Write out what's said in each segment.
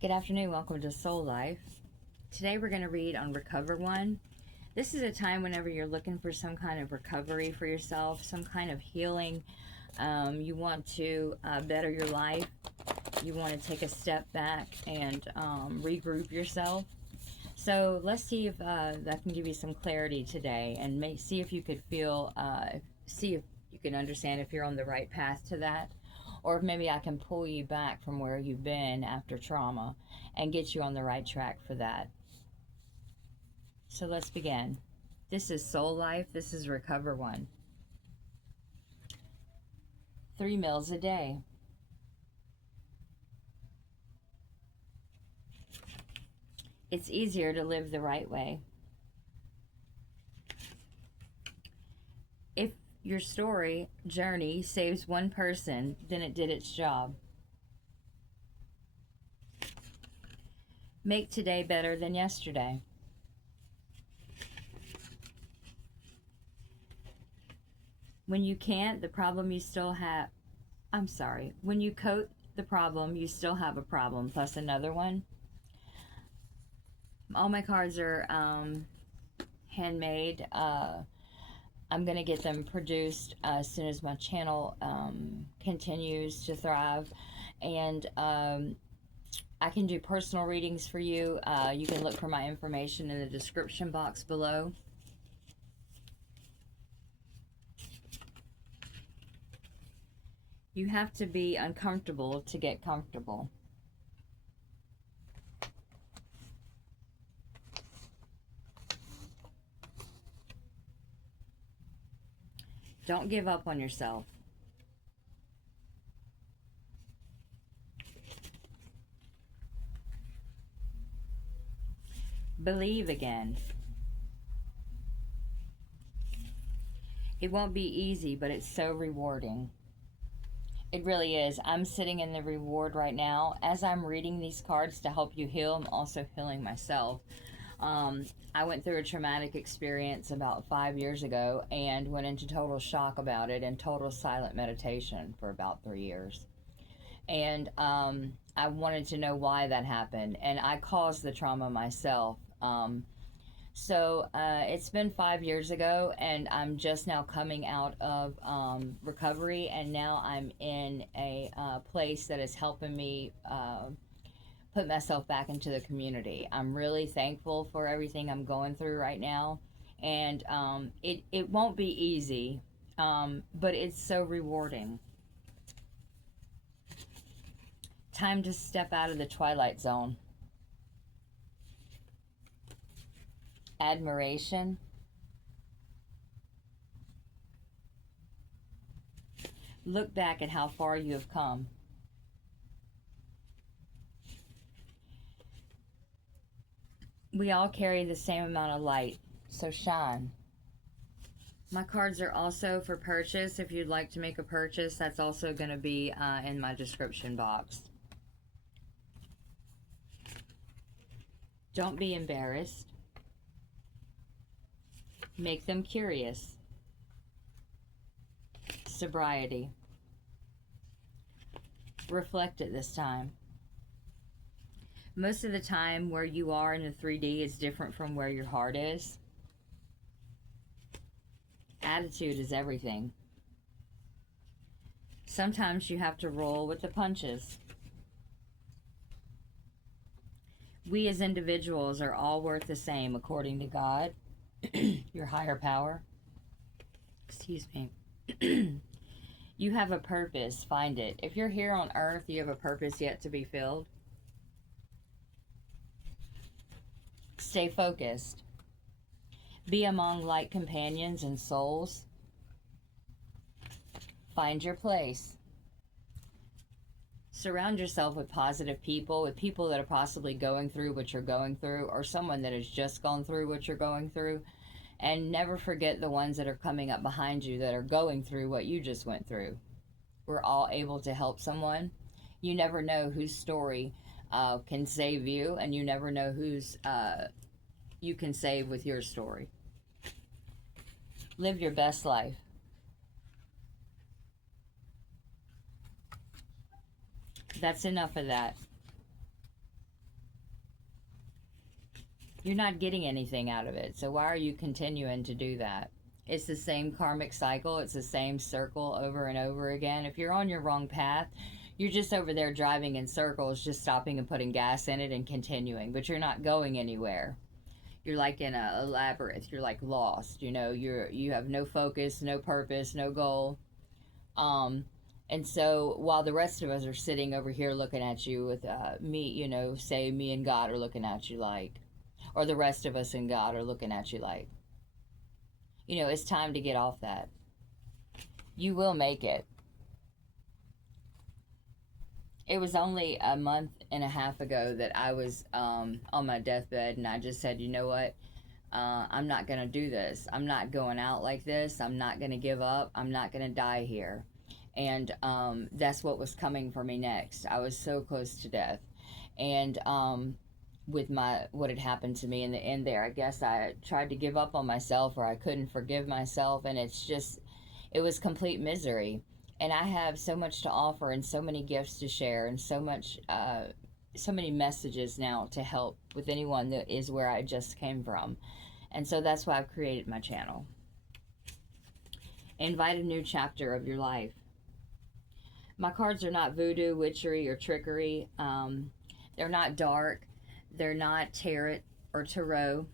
Good afternoon. Welcome to Soul Life. Today we're going to read on Recover One. This is a time whenever you're looking for some kind of recovery for yourself, some kind of healing. You want to better your life. You want to take a step back and regroup yourself. So let's see if that can give you some clarity today, and see if you could feel, see if you can understand if you're on the right path to that, or if maybe I can pull you back from where you've been after trauma and get you on the right track for that. So let's begin. This is Soul Life. This is Recover One. 3 meals a day. It's easier to live the right way. If your story journey saves one person, then it did its job. Make today better than yesterday. When you can't, the problem you still have, when you coat the problem, you still have a problem plus another one. All my cards are handmade. I'm going to get them produced as soon as my channel continues to thrive. And I can do personal readings for you. You can look for my information in the description box below. You have to be uncomfortable to get comfortable. Don't give up on yourself. Believe again. It won't be easy, but it's so rewarding. It really is. I'm sitting in the reward right now. As I'm reading these cards to help you heal, I'm also healing myself. I went through a traumatic experience about 5 years ago and went into total shock about it and total silent meditation for about 3 years. And I wanted to know why that happened. And I caused the trauma myself. So it's been 5 years ago, and I'm just now coming out of recovery, and now I'm in a place that is helping me put myself back into the community. I'm really thankful for everything I'm going through right now, and it won't be easy, but it's so rewarding. Time to step out of the twilight zone. Admiration. Look back at how far you have come. We all carry the same amount of light, so shine. My cards are also for purchase. If you'd like to make a purchase, that's also going to be in my description box. Don't be embarrassed. Make them curious. Sobriety. Reflect at this time. Most of the time, where you are in the 3D is different from where your heart is. Attitude is everything. Sometimes you have to roll with the punches. We as individuals are all worth the same according to God, your higher power. Excuse me. You have a purpose. Find it. If you're here on earth, you have a purpose yet to be filled. Stay focused. Be among like companions and souls. Find your place. Surround yourself with positive people, with people that are possibly going through what you're going through, or someone that has just gone through what you're going through. And never forget the ones that are coming up behind you that are going through what you just went through. We're all able to help someone. You never know whose story can save you, and you never know whose you can save with your story. Live your best life. That's enough of that. You're not getting anything out of it. So why are you continuing to do that? It's the same karmic cycle. It's the same circle over and over again. If you're on your wrong path, you're just over there driving in circles, just stopping and putting gas in it and continuing, but you're not going anywhere. You're like in a labyrinth. You're like lost. You know, you have no focus, no purpose, no goal. Um, and so while the rest of us are sitting over here looking at you with me, you know, say me and God are looking at you like, or the rest of us and God are looking at you like, you know, it's time to get off that. You will make it. It was only a month and a half ago that I was on my deathbed, and I just said, you know what? I'm not going to do this. I'm not going out like this. I'm not going to give up. I'm not going to die here. And that's what was coming for me next. I was so close to death. And with what had happened to me in the end there, I guess I tried to give up on myself, or I couldn't forgive myself. And it was complete misery. And I have so much to offer and so many gifts to share and so many messages now to help with anyone that is where I just came from. And so that's why I've created my channel. Invite a new chapter of your life. My cards are not voodoo, witchery, or trickery. They're not dark. They're not tarot or tarot.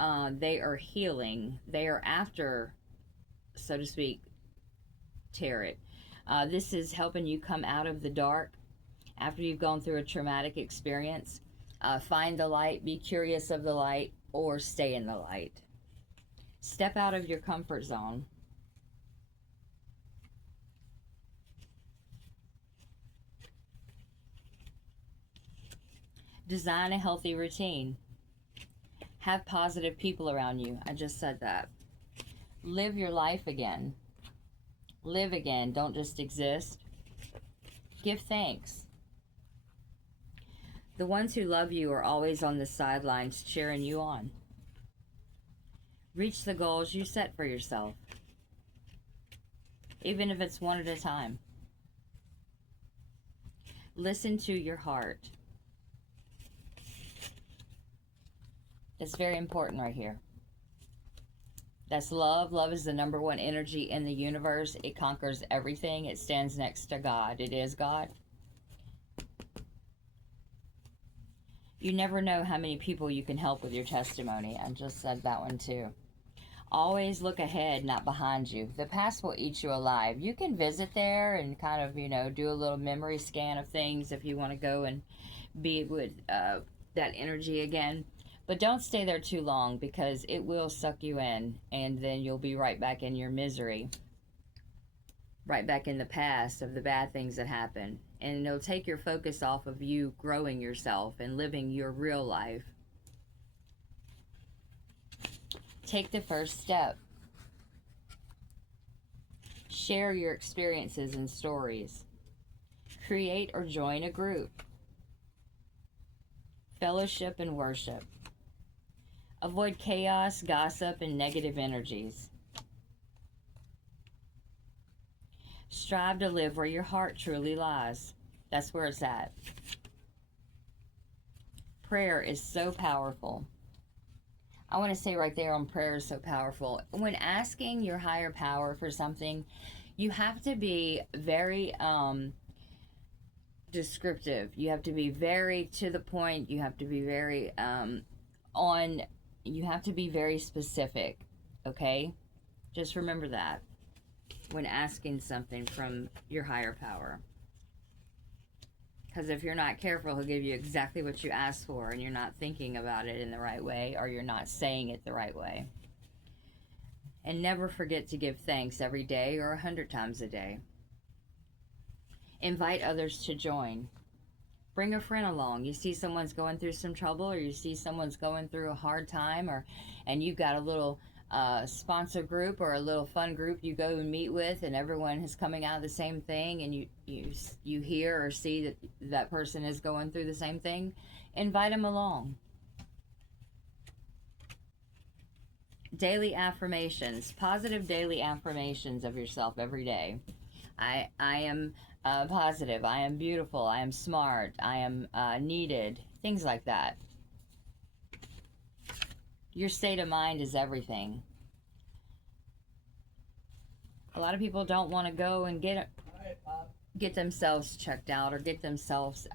They are healing. They are after, so to speak, tarot. This is helping you come out of the dark after you've gone through a traumatic experience. Find the light, be curious of the light, or stay in the light. Step out of your comfort zone. Design a healthy routine. Have positive people around you. I just said that. Live your life again. Live again. Don't just exist. Give thanks. The ones who love you are always on the sidelines cheering you on. Reach the goals you set for yourself, even if it's one at a time. Listen to your heart. That's very important right here. That's love. Love is the number one energy in the universe. It conquers everything. It stands next to God. It is God. You never know how many people you can help with your testimony. I just said that one too. Always look ahead, not behind you. The past will eat you alive. You can visit there and kind of, you know, do a little memory scan of things if you want to go and be with that energy again. But don't stay there too long, because it will suck you in, and then you'll be right back in your misery. Right back in the past of the bad things that happened. And it'll take your focus off of you growing yourself and living your real life. Take the first step. Share your experiences and stories. Create or join a group. Fellowship and worship. Avoid chaos, gossip, and negative energies. Strive to live where your heart truly lies. That's where it's at. Prayer is so powerful. I want to say right there on prayer is so powerful. When asking your higher power for something, you have to be very descriptive. You have to be very to the point. You have to be very you have to be very specific, okay? Just remember that when asking something from your higher power. Because if you're not careful, he'll give you exactly what you asked for, and you're not thinking about it in the right way, or you're not saying it the right way. And never forget to give thanks every day or 100 times a day. Invite others to join. Bring a friend along. You see someone's going through some trouble, or you see someone's going through a hard time, and you've got a little sponsor group or a little fun group you go and meet with, and everyone is coming out of the same thing, and you hear or see that that person is going through the same thing. Invite them along. Daily affirmations. Positive daily affirmations of yourself every day. I am positive. I am beautiful. I am smart. I am needed. Things like that. Your state of mind is everything. A lot of people don't want to go and get themselves checked out or get themselves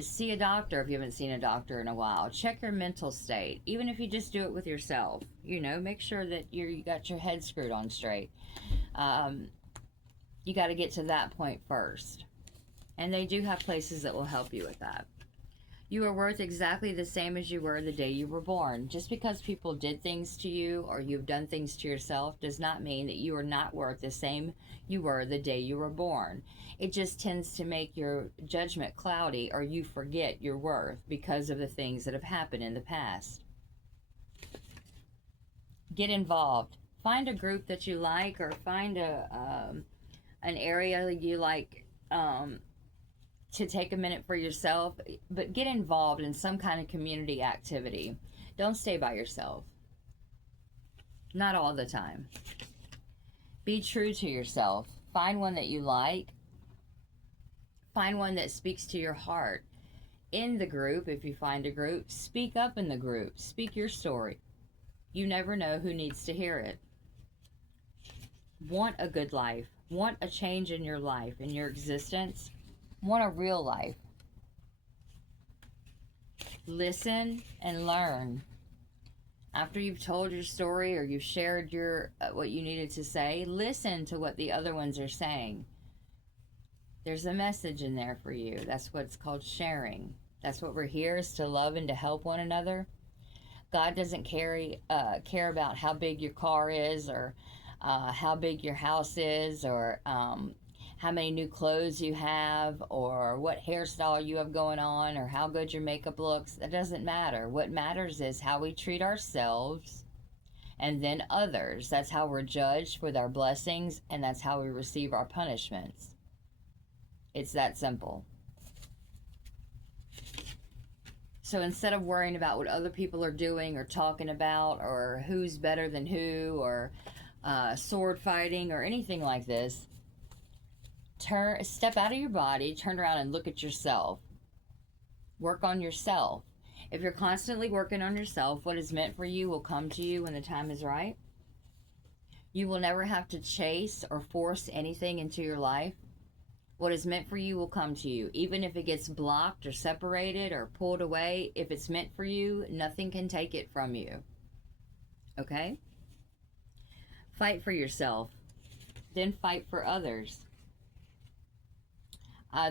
see a doctor if you haven't seen a doctor in a while. Check your mental state, even if you just do it with yourself. Make sure that you got your head screwed on straight. You got to get to that point first, and they do have places that will help you with that. You are worth exactly the same as you were the day you were born. Just because people did things to you or you've done things to yourself does not mean that you are not worth the same you were the day you were born. It just tends to make your judgment cloudy, or you forget your worth because of the things that have happened in the past. Get involved. Find a group that you like, or find an area you like, to take a minute for yourself, but get involved in some kind of community activity. Don't stay by yourself. Not all the time. Be true to yourself. Find one that you like. Find one that speaks to your heart. In the group, if you find a group, speak up in the group. Speak your story. You never know who needs to hear it. Want a good life. Want a change in your life, in your existence. Want a real life. Listen and learn. After you've told your story or you've shared your what you needed to say, listen to what the other ones are saying. There's a message in there for you. That's what's called sharing. That's what we're here, is to love and to help one another. God doesn't care about how big your car is, or how big your house is, or how many new clothes you have, or what hairstyle you have going on, or how good your makeup looks. That doesn't matter. What matters is how we treat ourselves and then others. That's how we're judged with our blessings, and that's how we receive our punishments. It's that simple. So instead of worrying about what other people are doing or talking about, or who's better than who, or sword fighting or anything like this, step out of your body, turn around and look at yourself. Work on yourself. If you're constantly working on yourself, what is meant for you will come to you when the time is right. You will never have to chase or force anything into your life. What is meant for you will come to you. Even if it gets blocked or separated or pulled away, if it's meant for you, nothing can take it from you. Okay? Fight for yourself. Then fight for others.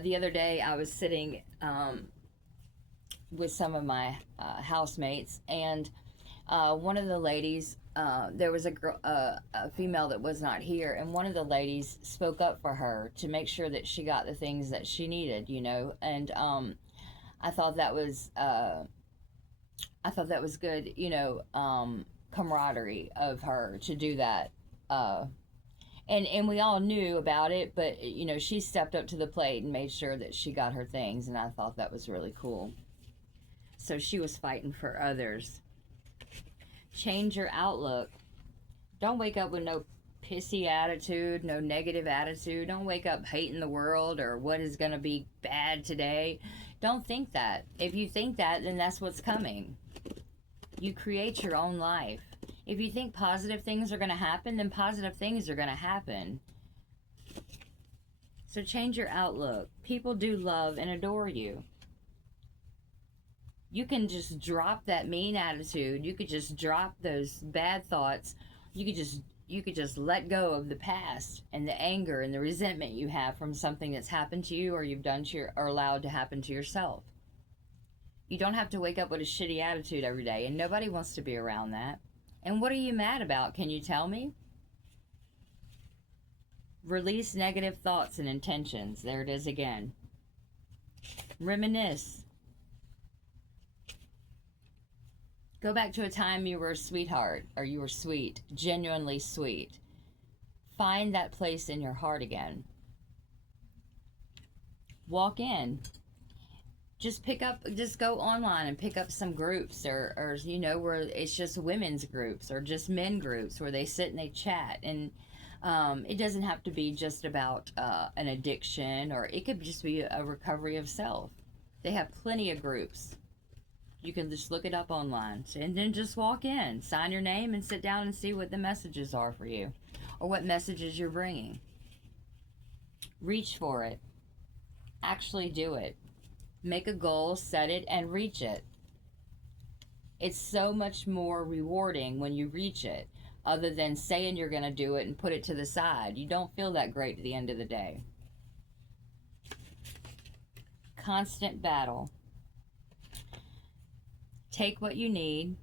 The other day I was sitting with some of my housemates, and one of the ladies, there was a female that was not here, and one of the ladies spoke up for her to make sure that she got the things that she needed, and I thought that was good, camaraderie of her to do that. And we all knew about it, but she stepped up to the plate and made sure that she got her things, and I thought that was really cool. So she was fighting for others. Change your outlook. Don't wake up with no pissy attitude, no negative attitude. Don't wake up hating the world or what is going to be bad today. Don't think that. If you think that, then that's what's coming. You create your own life. If you think positive things are going to happen, then positive things are going to happen. So change your outlook. People do love and adore you. You can just drop that mean attitude. You could just drop those bad thoughts. You could just let go of the past and the anger and the resentment you have from something that's happened to you, or you've done to or allowed to happen to yourself. You don't have to wake up with a shitty attitude every day, and nobody wants to be around that. And what are you mad about? Can you tell me? Release negative thoughts and intentions. There it is again. Reminisce. Go back to a time you were a sweetheart, or you were sweet, genuinely sweet. Find that place in your heart again. Walk in. Just go online and pick up some groups, or where it's just women's groups or just men groups where they sit and they chat. And it doesn't have to be just about an addiction, or it could just be a recovery of self. They have plenty of groups. You can just look it up online and then just walk in, sign your name, and sit down and see what the messages are for you or what messages you're bringing. Reach for it. Actually do it. Make a goal, set it, and reach it. It's so much more rewarding when you reach it, other than saying you're going to do it and put it to the side. You don't feel that great at the end of the day. Constant battle. Take what you need,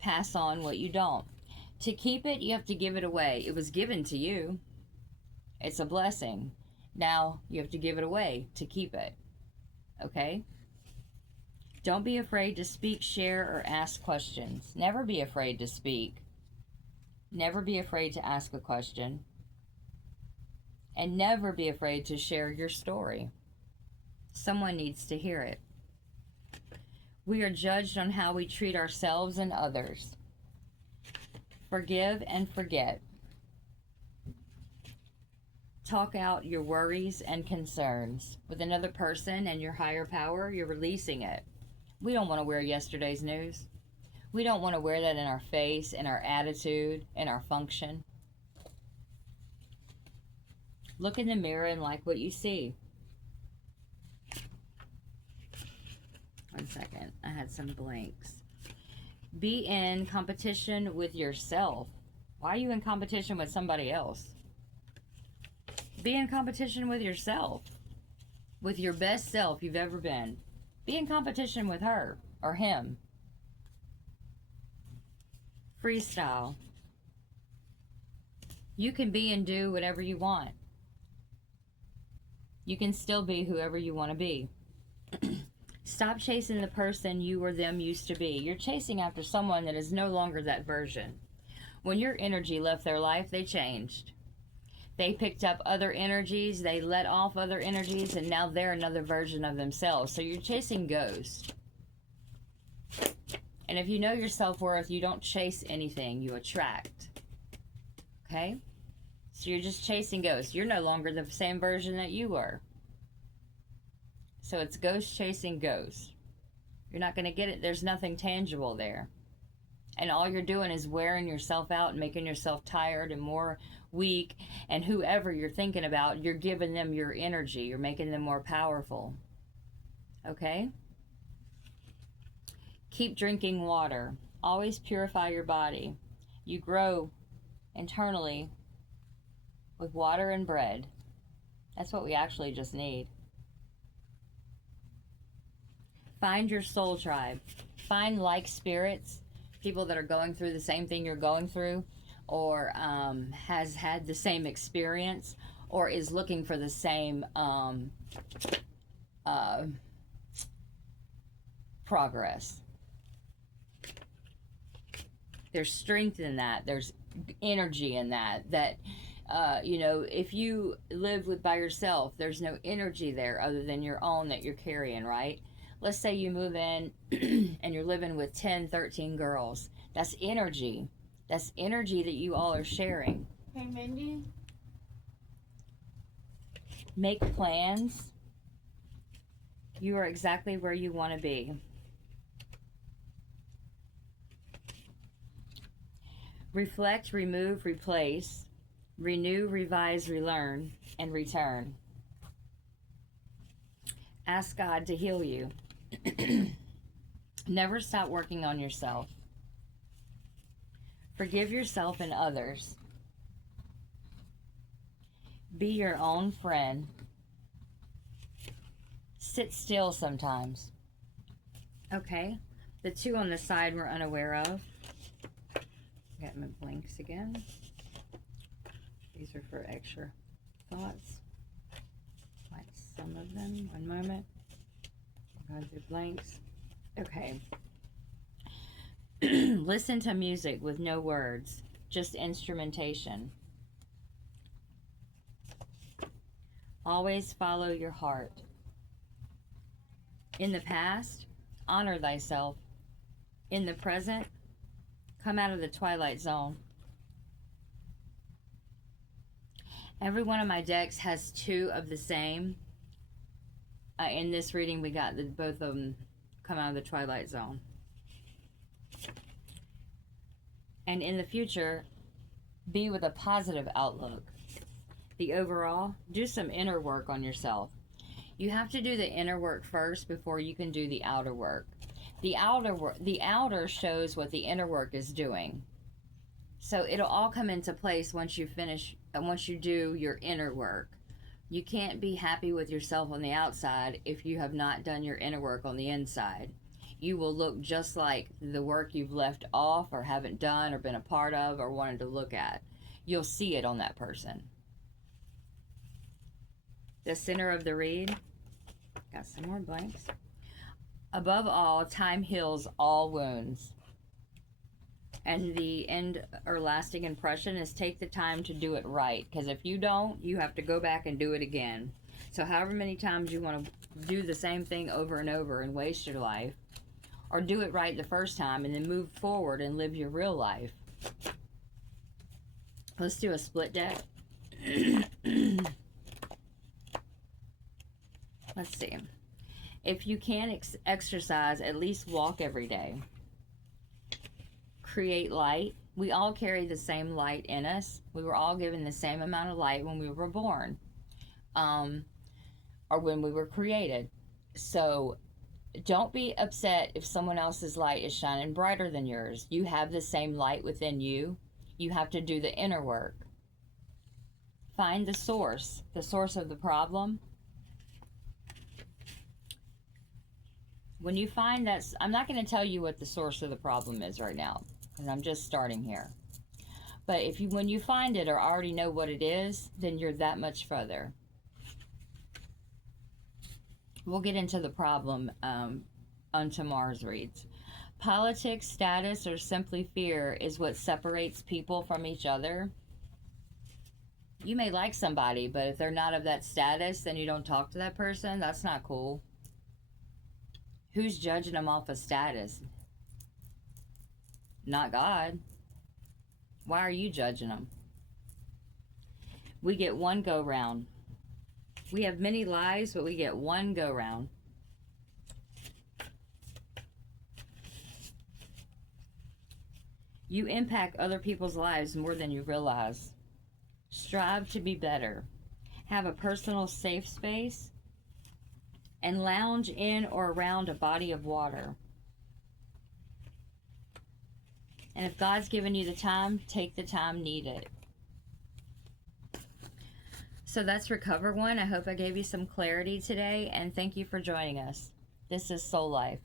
pass on what you don't. To keep it, you have to give it away. It was given to you. It's a blessing. Now you have to give it away to keep it. Okay? Don't be afraid to speak, share, or ask questions. Never be afraid to speak. Never be afraid to ask a question. And never be afraid to share your story. Someone needs to hear it. We are judged on how we treat ourselves and others. Forgive and forget. Talk out your worries and concerns with another person and your higher power. You're releasing it. We don't want to wear yesterday's news. We don't want to wear that in our face, in our attitude, in our function. Look in the mirror and like what you see. One second, I had some blanks. Be in competition with yourself. Why are you in competition with somebody else? Be in competition with yourself. With your best self you've ever been. Be in competition with her or him. Freestyle. You can be and do whatever you want. You can still be whoever you want to be. Stop chasing the person you or them used to be. You're chasing after someone that is no longer that version. When your energy left their life, they changed. They picked up other energies, they let off other energies, and now they're another version of themselves. So you're chasing ghosts. And if you know your self-worth, you don't chase anything, you attract. Okay? So you're just chasing ghosts. You're no longer the same version that you were. So it's ghost chasing ghosts. You're not going to get it. There's nothing tangible there. And all you're doing is wearing yourself out and making yourself tired and more weak. And whoever you're thinking about, you're giving them your energy. You're making them more powerful. Okay? Keep drinking water. Always purify your body. You grow internally with water and bread. That's what we actually just need. Find your soul tribe. Find like spirits, people that are going through the same thing you're going through, or has had the same experience, or is looking for the same progress. There's strength in that. There's energy in that. You know, if you live by yourself, there's no energy there other than your own that you're carrying, right? Let's say you move in and you're living with 10, 13 girls. That's energy. That's energy that you all are sharing. Hey, Mindy? Make plans. You are exactly where you want to be. Reflect, remove, replace, renew, revise, relearn, and return. Ask God to heal you. Never stop working on yourself. Forgive yourself and others. Be your own friend. Sit still sometimes. Okay, the two on the side we're unaware of. Got my blanks again. These are for extra thoughts. Like some of them. One moment. Go through blanks. Okay. Listen to music with no words, just instrumentation. Always follow your heart. In the past, honor thyself. In the present, come out of the twilight zone. Every one of my decks has two of the same. In this reading, we got both of them come out of the twilight zone. And in the future, be with a positive outlook. The overall, do some inner work on yourself. You have to do the inner work first before you can do the outer work. The outer shows what the inner work is doing. So it'll all come into place once you finish, once you do your inner work. You can't be happy with yourself on the outside if you have not done your inner work on the inside. You will look just like the work you've left off or haven't done or been a part of or wanted to look at. You'll see it on that person. The center of the reed. Got some more blanks. Above all, time heals all wounds. And the end or lasting impression is take the time to do it right. Because if you don't, you have to go back and do it again. So however many times you want to do the same thing over and over and waste your life, or do it right the first time and then move forward and live your real life. Let's do a split deck. Let's see. If you can't exercise, at least walk every day. Create light. We all carry the same light in us. We were all given the same amount of light when we were born, or when we were created. So don't be upset if someone else's light is shining brighter than yours. You have the same light within you. You have to do the inner work. Find the source of the problem. When you find that, I'm not going to tell you what the source of the problem is right now, and I'm just starting here. But when you find it or already know what it is, then you're that much further. We'll get into the problem on tomorrow's reads. Politics, status, or simply fear is what separates people from each other. You may like somebody, but if they're not of that status, then you don't talk to that person. That's not cool. Who's judging them off of status? Not God. Why are you judging them? We get one go round. We have many lives, but we get one go round. You impact other people's lives more than you realize. Strive to be better. Have a personal safe space. And lounge in or around a body of water. And if God's given you the time, take the time needed. So that's Recover One. I hope I gave you some clarity today, and thank you for joining us. This is Soul Life.